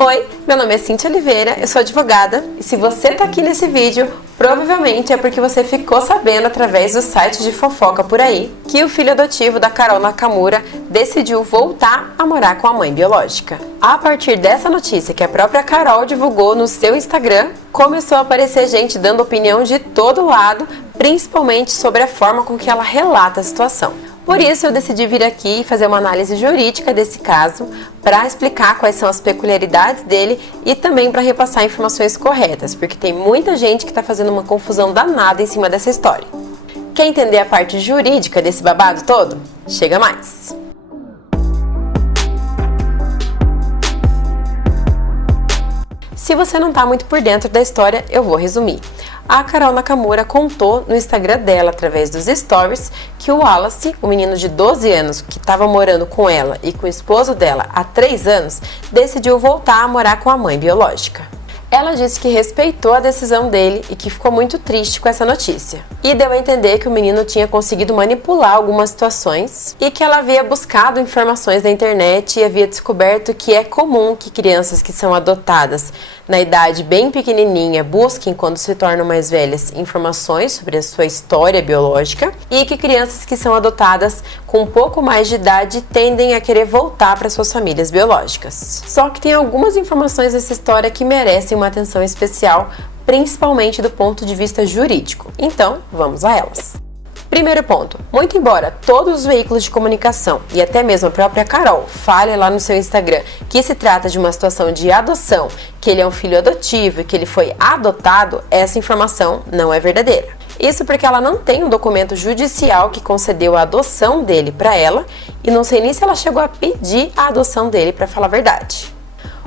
Oi, meu nome é Cíntia Oliveira, eu sou advogada e se você tá aqui nesse vídeo, provavelmente é porque você ficou sabendo através do site de fofoca por aí que o filho adotivo da Carol Nakamura decidiu voltar a morar com a mãe biológica. A partir dessa notícia que a própria Carol divulgou no seu Instagram, começou a aparecer gente dando opinião de todo lado, principalmente sobre a forma com que ela relata a situação. Por isso eu decidi vir aqui e fazer uma análise jurídica desse caso para explicar quais são as peculiaridades dele e também para repassar informações corretas, porque tem muita gente que está fazendo uma confusão danada em cima dessa história. Quer entender a parte jurídica desse babado todo? Chega mais! Se você não está muito por dentro da história, eu vou resumir. A Carol Nakamura contou no Instagram dela, através dos stories, que o Wallace, o menino de 12 anos que estava morando com ela e com o esposo dela há 3 anos, decidiu voltar a morar com a mãe biológica. Ela disse que respeitou a decisão dele e que ficou muito triste com essa notícia. E deu a entender que o menino tinha conseguido manipular algumas situações e que ela havia buscado informações na internet e havia descoberto que é comum que crianças que são adotadas na idade bem pequenininha busquem, quando se tornam mais velhas, informações sobre a sua história biológica e que crianças que são adotadas com um pouco mais de idade tendem a querer voltar para suas famílias biológicas. Só que tem algumas informações dessa história que merecem uma atenção especial, principalmente do ponto de vista jurídico. Então, vamos a elas. Primeiro ponto, muito embora todos os veículos de comunicação e até mesmo a própria Carol fale lá no seu Instagram que se trata de uma situação de adoção, que ele é um filho adotivo e que ele foi adotado, essa informação não é verdadeira. Isso porque ela não tem um documento judicial que concedeu a adoção dele para ela e não sei nem se ela chegou a pedir a adoção dele, para falar a verdade.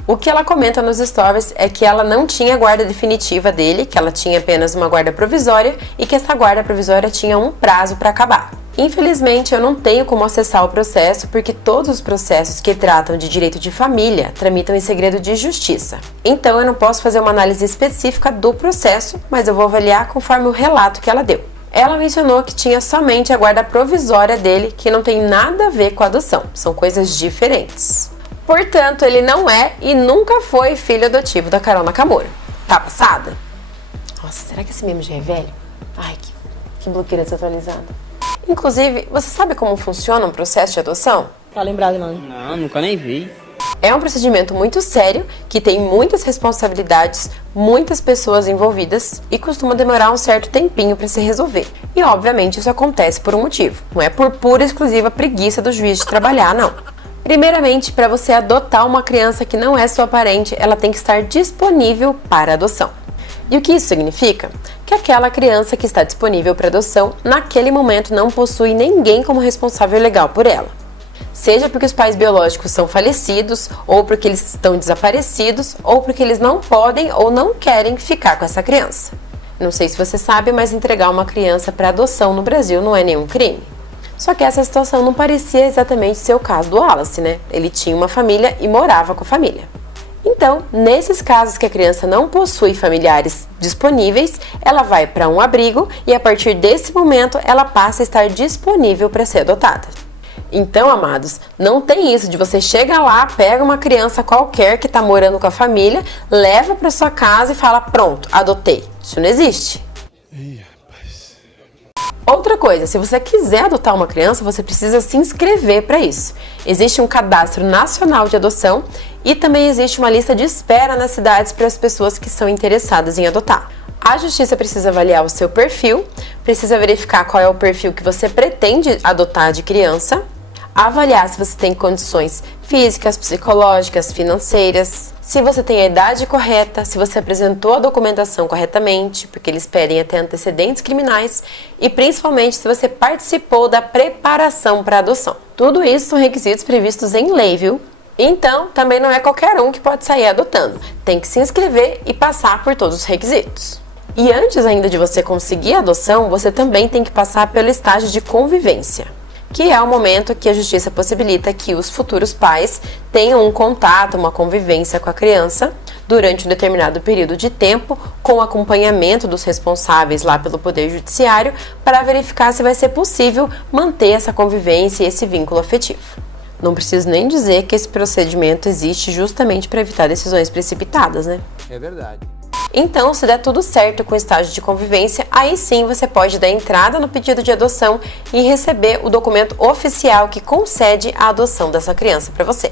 O que ela comenta nos stories é que ela não tinha guarda definitiva dele, que ela tinha apenas uma guarda provisória e que essa guarda provisória tinha um prazo para acabar. Infelizmente, eu não tenho como acessar o processo porque todos os processos que tratam de direito de família tramitam em segredo de justiça. Então, eu não posso fazer uma análise específica do processo, mas eu vou avaliar conforme o relato que ela deu. Ela mencionou que tinha somente a guarda provisória dele, que não tem nada a ver com a adoção, são coisas diferentes. Portanto, ele não é e nunca foi filho adotivo da Carol Nakamura. Tá passada? Nossa, será que esse meme já é velho? Ai, que bloqueira desatualizada. Inclusive, você sabe como funciona um processo de adoção? Tá lembrado não? Não, nunca nem vi. É um procedimento muito sério, que tem muitas responsabilidades, muitas pessoas envolvidas e costuma demorar um certo tempinho para se resolver. E obviamente isso acontece por um motivo. Não é por pura e exclusiva preguiça do juiz de trabalhar, não. Primeiramente, para você adotar uma criança que não é sua parente, ela tem que estar disponível para adoção. E o que isso significa? Que aquela criança que está disponível para adoção, naquele momento não possui ninguém como responsável legal por ela. Seja porque os pais biológicos são falecidos, ou porque eles estão desaparecidos, ou porque eles não podem ou não querem ficar com essa criança. Não sei se você sabe, mas entregar uma criança para adoção no Brasil não é nenhum crime. Só que essa situação não parecia exatamente ser o caso do Wallace, né? Ele tinha uma família e morava com a família. Então, nesses casos que a criança não possui familiares disponíveis, ela vai para um abrigo e a partir desse momento ela passa a estar disponível para ser adotada. Então, amados, não tem isso de você chegar lá, pega uma criança qualquer que está morando com a família, leva para sua casa e fala, pronto, adotei. Isso não existe. Outra coisa, se você quiser adotar uma criança, você precisa se inscrever para isso. Existe um cadastro nacional de adoção e também existe uma lista de espera nas cidades para as pessoas que são interessadas em adotar. A justiça precisa avaliar o seu perfil, precisa verificar qual é o perfil que você pretende adotar de criança, avaliar se você tem condições físicas, psicológicas, financeiras, se você tem a idade correta, se você apresentou a documentação corretamente, porque eles pedem até antecedentes criminais, e principalmente se você participou da preparação para a adoção. Tudo isso são requisitos previstos em lei, viu? Então, também não é qualquer um que pode sair adotando. Tem que se inscrever e passar por todos os requisitos. E antes ainda de você conseguir a adoção, você também tem que passar pelo estágio de convivência, que é o momento que a justiça possibilita que os futuros pais tenham um contato, uma convivência com a criança durante um determinado período de tempo, com acompanhamento dos responsáveis lá pelo Poder Judiciário, para verificar se vai ser possível manter essa convivência e esse vínculo afetivo. Não preciso nem dizer que esse procedimento existe justamente para evitar decisões precipitadas, né? É verdade. Então, se der tudo certo com o estágio de convivência, aí sim você pode dar entrada no pedido de adoção e receber o documento oficial que concede a adoção dessa criança para você.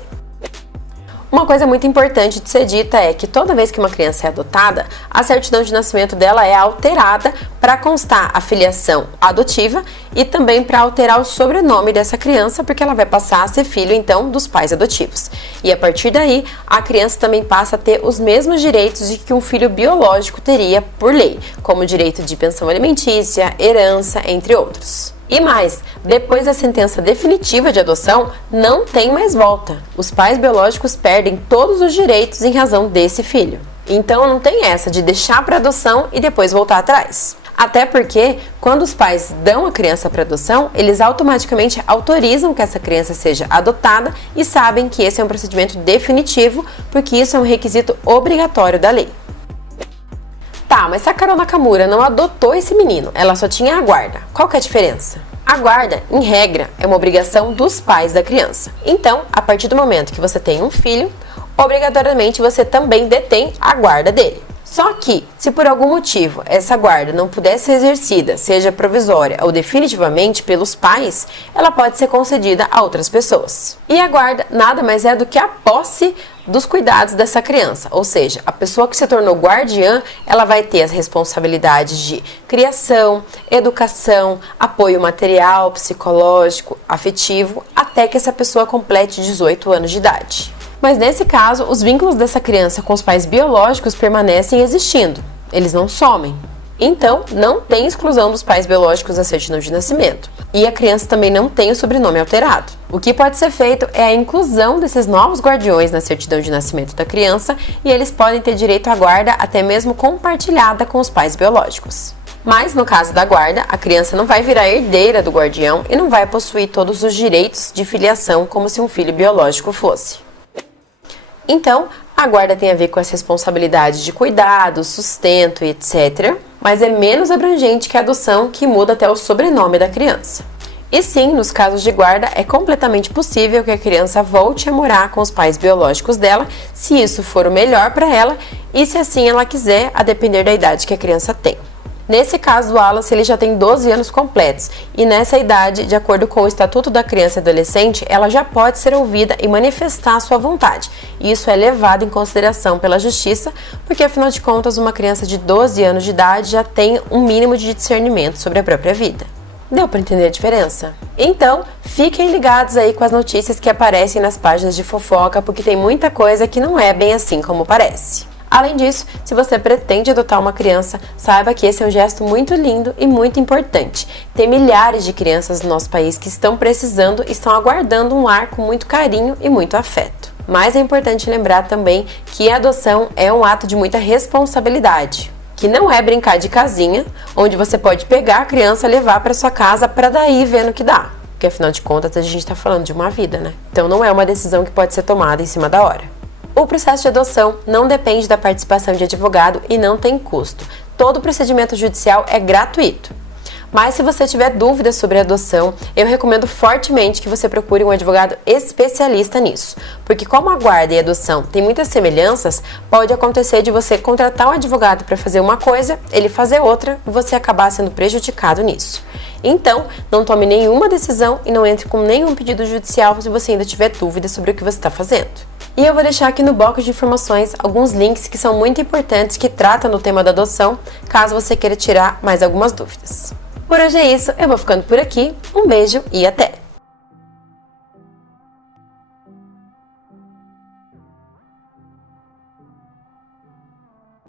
Uma coisa muito importante de ser dita é que toda vez que uma criança é adotada, a certidão de nascimento dela é alterada para constar a filiação adotiva e também para alterar o sobrenome dessa criança, porque ela vai passar a ser filho, então, dos pais adotivos. E a partir daí, a criança também passa a ter os mesmos direitos de que um filho biológico teria por lei, como o direito de pensão alimentícia, herança, entre outros. E mais, depois da sentença definitiva de adoção, não tem mais volta. Os pais biológicos perdem todos os direitos em razão desse filho. Então não tem essa de deixar para adoção e depois voltar atrás. Até porque, quando os pais dão a criança para adoção, eles automaticamente autorizam que essa criança seja adotada e sabem que esse é um procedimento definitivo, porque isso é um requisito obrigatório da lei. Tá, mas se a Carol Nakamura não adotou esse menino, ela só tinha a guarda, qual que é a diferença? A guarda, em regra, é uma obrigação dos pais da criança. Então, a partir do momento que você tem um filho, obrigatoriamente você também detém a guarda dele. Só que, se por algum motivo essa guarda não puder ser exercida, seja provisória ou definitivamente pelos pais, ela pode ser concedida a outras pessoas. E a guarda nada mais é do que a posse dos cuidados dessa criança, ou seja, a pessoa que se tornou guardiã, ela vai ter as responsabilidades de criação, educação, apoio material, psicológico, afetivo, até que essa pessoa complete 18 anos de idade. Mas nesse caso, os vínculos dessa criança com os pais biológicos permanecem existindo, eles não somem. Então, não tem exclusão dos pais biológicos da certidão de nascimento. E a criança também não tem o sobrenome alterado. O que pode ser feito é a inclusão desses novos guardiões na certidão de nascimento da criança e eles podem ter direito à guarda até mesmo compartilhada com os pais biológicos. Mas, no caso da guarda, a criança não vai virar herdeira do guardião e não vai possuir todos os direitos de filiação como se um filho biológico fosse. Então, a guarda tem a ver com as responsabilidades de cuidado, sustento e etc., mas é menos abrangente que a adoção, que muda até o sobrenome da criança. E sim, nos casos de guarda, é completamente possível que a criança volte a morar com os pais biológicos dela, se isso for o melhor para ela e se assim ela quiser, a depender da idade que a criança tem. Nesse caso, o Wallace ele já tem 12 anos completos e nessa idade, de acordo com o Estatuto da Criança e Adolescente, ela já pode ser ouvida e manifestar a sua vontade. E isso é levado em consideração pela Justiça, porque afinal de contas, uma criança de 12 anos de idade já tem um mínimo de discernimento sobre a própria vida. Deu para entender a diferença? Então, fiquem ligados aí com as notícias que aparecem nas páginas de fofoca, porque tem muita coisa que não é bem assim como parece. Além disso, se você pretende adotar uma criança, saiba que esse é um gesto muito lindo e muito importante. Tem milhares de crianças no nosso país que estão precisando e estão aguardando um lar com muito carinho e muito afeto. Mas é importante lembrar também que a adoção é um ato de muita responsabilidade, que não é brincar de casinha, onde você pode pegar a criança e levar para sua casa para daí ver no que dá. Porque afinal de contas a gente está falando de uma vida, né? Então não é uma decisão que pode ser tomada em cima da hora. O processo de adoção não depende da participação de advogado e não tem custo. Todo o procedimento judicial é gratuito. Mas se você tiver dúvidas sobre a adoção, eu recomendo fortemente que você procure um advogado especialista nisso. Porque como a guarda e a adoção têm muitas semelhanças, pode acontecer de você contratar um advogado para fazer uma coisa, ele fazer outra e você acabar sendo prejudicado nisso. Então, não tome nenhuma decisão e não entre com nenhum pedido judicial se você ainda tiver dúvidas sobre o que você está fazendo. E eu vou deixar aqui no box de informações alguns links que são muito importantes que tratam do tema da adoção, caso você queira tirar mais algumas dúvidas. Por hoje é isso, eu vou ficando por aqui, um beijo e até!